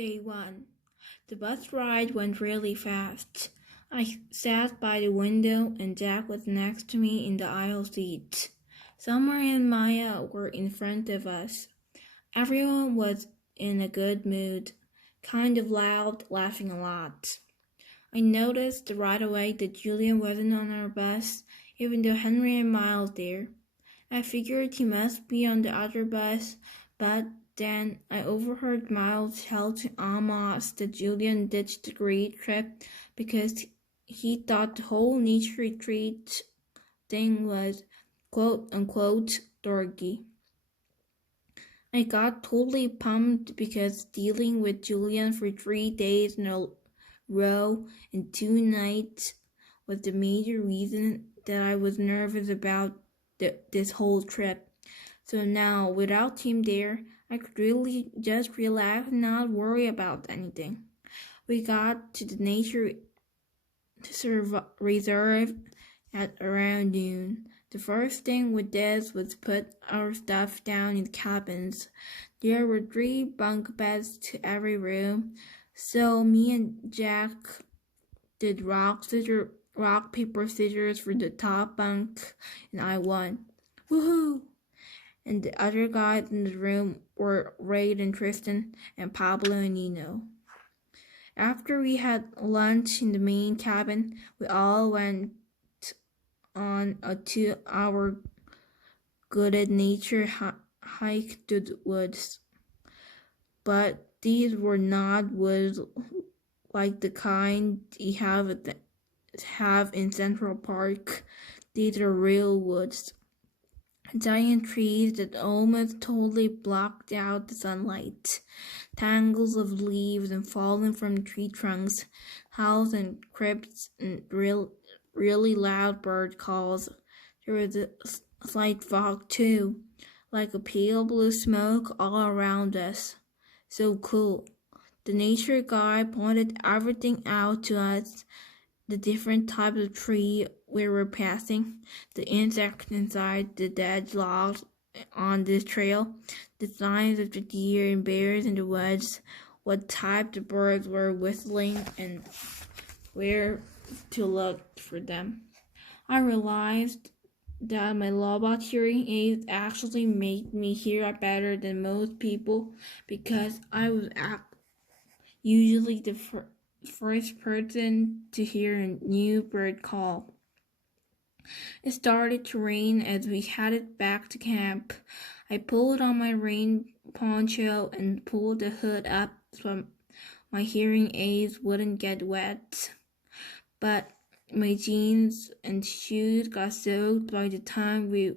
Day 1. The bus ride went really fast. I sat by the window and Jack was next to me in the aisle seat. Summer and Maya were in front of us. Everyone was in a good mood, kind of loud, laughing a lot. I noticed right away that Julian wasn't on our bus, even though Henry and Miles there. I figured he must be on the other bus, but then I overheard Miles tell to Amos that Julian ditched the great trip because he thought the whole nature retreat thing was quote-unquote dorky. I got totally pumped because dealing with Julian for 3 days in a row and 2 nights was the major reason that I was nervous about this whole trip. So now, without him there, I could really just relax and not worry about anything. We got to the nature reserve at around noon. The first thing we did was put our stuff down in the cabins. There were 3 bunk beds to every room, so me and Jack did rock, paper, scissors for the top bunk, and I won. Woohoo! And the other guys in the room were Ray and Tristan and Pablo and Nino. After we had lunch in the main cabin, we all went on a 2-hour good nature hike to the woods. But these were not woods like the kind you have in Central Park. These are real woods. Giant trees that almost totally blocked out the sunlight. Tangles of leaves and fallen from tree trunks. Howls and crips and really loud bird calls. There was a slight fog too, like a pale blue smoke all around us. So cool. The nature guy pointed everything out to us. The different types of tree we were passing, the insects inside the dead logs on this trail, the signs of the deer and bears in the woods, what type the birds were whistling, and where to look for them. I realized that my Loba hearing aids actually made me hear better than most people because I was usually the first person to hear a new bird call. It started to rain as we headed back to camp. I pulled on my rain poncho and pulled the hood up so my hearing aids wouldn't get wet. But my jeans and shoes got soaked by the time we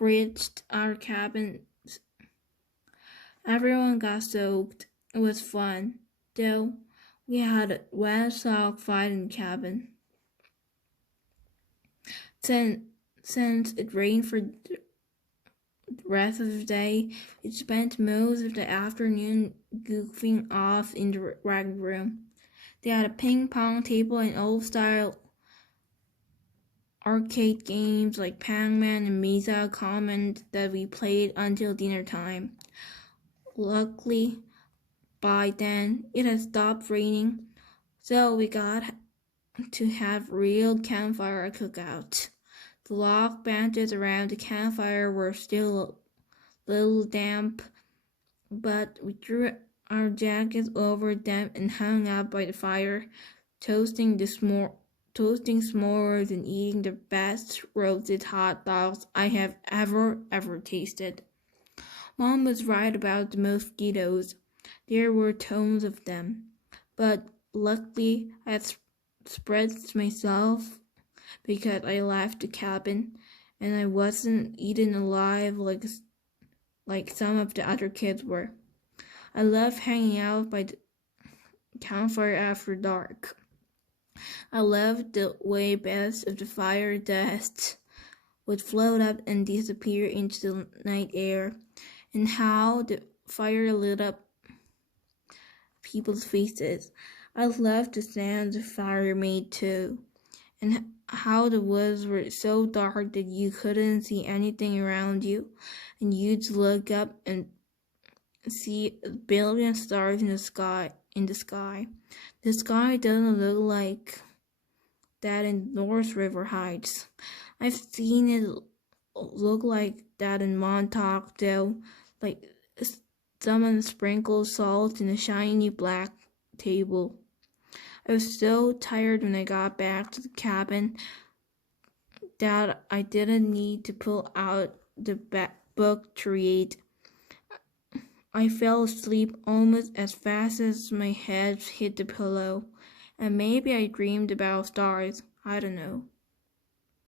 reached our cabin. Everyone got soaked. It was fun, though. We had a wet sock fight in the cabin. Since it rained for the rest of the day, we spent most of the afternoon goofing off in the rec room. They had a ping pong table and old-style arcade games like Pac-Man and Mesa Command that we played until dinner time. Luckily, by then, it had stopped raining, so we got to have real campfire cookout. The log benches around the campfire were still a little damp, but we threw our jackets over them and hung out by the fire, toasting s'mores and eating the best roasted hot dogs I have ever tasted. Mom was right about the mosquitoes. There were tons of them, but luckily I spread myself because I left the cabin and I wasn't eaten alive like some of the other kids were. I loved hanging out by the campfire after dark. I loved the way bits of the fire dust would float up and disappear into the night air, and how the fire lit up people's faces. I loved the sounds the fire made too, and how the woods were so dark that you couldn't see anything around you, and you'd look up and see a billion stars in the sky. The sky doesn't look like that in North River Heights. I've seen it look like that in Montauk, though, like someone sprinkled salt in a shiny black table. I was so tired when I got back to the cabin that I didn't need to pull out the book to read. I fell asleep almost as fast as my head hit the pillow, and maybe I dreamed about stars. I don't know.